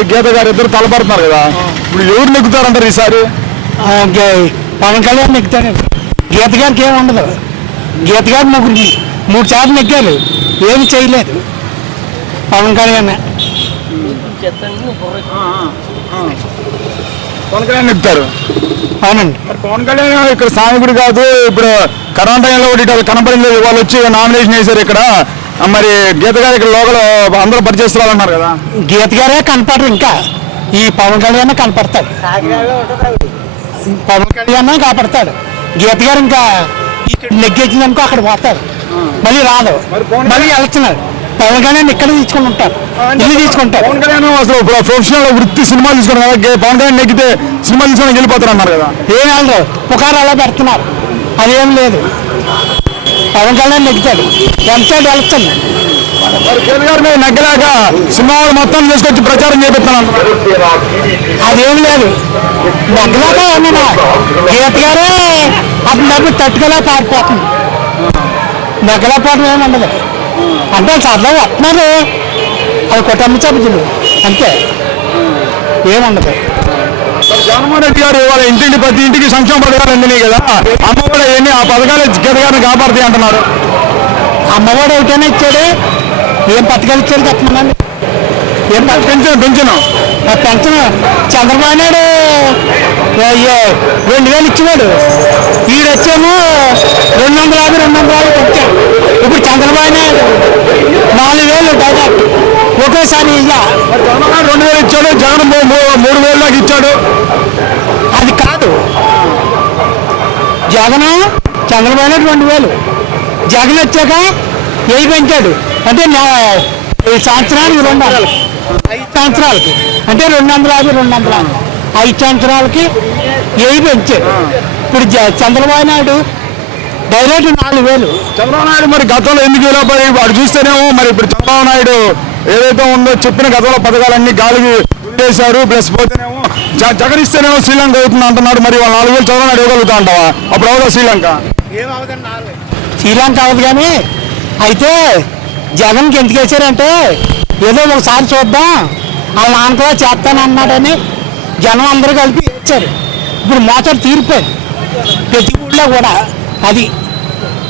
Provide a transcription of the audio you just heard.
గీత గారు ఇద్దరు తలపడుతున్నారు కదా, ఇప్పుడు ఎవరు నెగ్గుతారంటారు ఈసారి? పవన్ కళ్యాణ్ నెగ్గుతాడు. గీత గారికి ఏమి ఉండదు. గీత గారు మూడు సార్లు నెగ్గారు, ఏమి చేయలేదు. పవన్ కళ్యాణ్ పవన్ కళ్యాణ్ నెగ్గుతారు. అవునండి. మరి పవన్ కళ్యాణ్ ఇక్కడ సామికుడు కాదు, ఇప్పుడు కరోనా టైంలో ఒకటి కనపడింది, వాళ్ళు వచ్చి నామినేషన్ వేశారు ఇక్కడ. మరి గీత గారు ఇక్కడ లోకల్ అందరూ పరిచయిస్తున్నారు కదా. గీత గారే కనపడరు, ఇంకా ఈ పవన్ కళ్యాణ్ కనపడతాడు. పవన్ కళ్యాణ్ కాపాడతాడు. గీత గారు ఇంకా ఇక్కడ నెగ్గేసిందనుకో అక్కడ పోతాడు, మళ్ళీ రాదు, మళ్ళీ వెళ్తున్నారు. పవన్ కళ్యాణ్ ఇక్కడ తీసుకుని ఉంటారు, ఇల్లు తీసుకుంటారు. పవన్ కళ్యాణ్ అసలు ప్రొఫెషనల్ వృత్తి సినిమాలు తీసుకున్నారు కదా, పవన్ కళ్యాణ్ నెగ్గితే సినిమాలు తీసుకొని వెళ్ళిపోతారు అన్నారు కదా. ఏం వెళ్ళరు, పుకారు అలా పెడుతున్నారు, అదేం లేదు. పవన్ కళ్యాణ్ నెగ్గుతాడు, ఎంతసేపు వెళ్తుంది. మరి గీత గారు మీద నెగ్గలేక సినిమాలు మొత్తం తీసుకొచ్చి ప్రచారం చేపిస్తున్నాను. అదేం లేదు, నెగ్గలేక ఏమన్నా గీత గారే అతని డబ్బు తట్టుకోలే పారిపోతుంది. నెగ్గలేకపోవడం ఏమి ఉండదు. అంటే సరదాగా వస్తున్నారు, అది కుటుంబ సభ్యులు అంతే, ఏముండదు. జగన్మోహన్ రెడ్డి గారు వాళ్ళ ఇంటింటి ప్రతి ఇంటికి సంక్షేమ పథకాలు అందినాయి కదా, అమ్మ కూడా ఎన్ని ఆ పథకాలు గీత గారిని కాపాడుతాయి అంటున్నారు. అమ్మఒడి ఒకటైనా ఇచ్చాడు, ఏం పథకాలు ఇచ్చాడు చెప్పమనండి. ఏం పెంచను పెన్షన్ చంద్రబాబు నాయుడు 2000 ఇచ్చినాడు, ఈడొచ్చేమో 250 పెంచాడు. ఇప్పుడు చంద్రబాబు నాయుడు 4000 డైరెక్ట్ ఒకేసారి చంద్రబాబు 2000 ఇచ్చాడు, జగన్ 3000 దాకా ఇచ్చాడు. అది కాదు, జగన్ చంద్రబాబు నాయుడు 2000, జగన్ వచ్చాక 1000 పెంచాడు. అంటే 5 సంవత్సరాలకి 5 సంవత్సరాలకి అంటే 250 5 సంవత్సరాలకి 1000 పెంచాడు. ఇప్పుడు చంద్రబాబు నాయుడు డైరెక్ట్ 4000. చంద్రబాబు నాయుడు మరి గతంలో ఎందుకు ఇలా పడి వాడు చూస్తేనేమో మరి ఇప్పుడు చంద్రబాబు నాయుడు ఏదైతే ఉందో చెప్పిన గతంలో పథకాలన్నీ గాలికి వదిలేశారు. ప్లస్ పోతేనేమో జగన్ ఇస్తేనేమో శ్రీలంక అవుతుంది అంటున్నాడు. మరి వాళ్ళు 4000 చంద్రబాబు నాయుడు ఇవ్వగలుగుతా అంటావా? అప్పుడు అవుదా శ్రీలంక? శ్రీలంక అవ్వదు. కానీ అయితే జగన్కి ఎందుకు వేసారంటే ఏదో ఒకసారి చూద్దాం, వాళ్ళ నాన్న కూడా చేస్తానన్నాడని జనం అందరూ కలిపి ఇచ్చారు. ఇప్పుడు మోటార్ తీరిపోయింది ప్రతి ఊళ్ళో కూడా. అది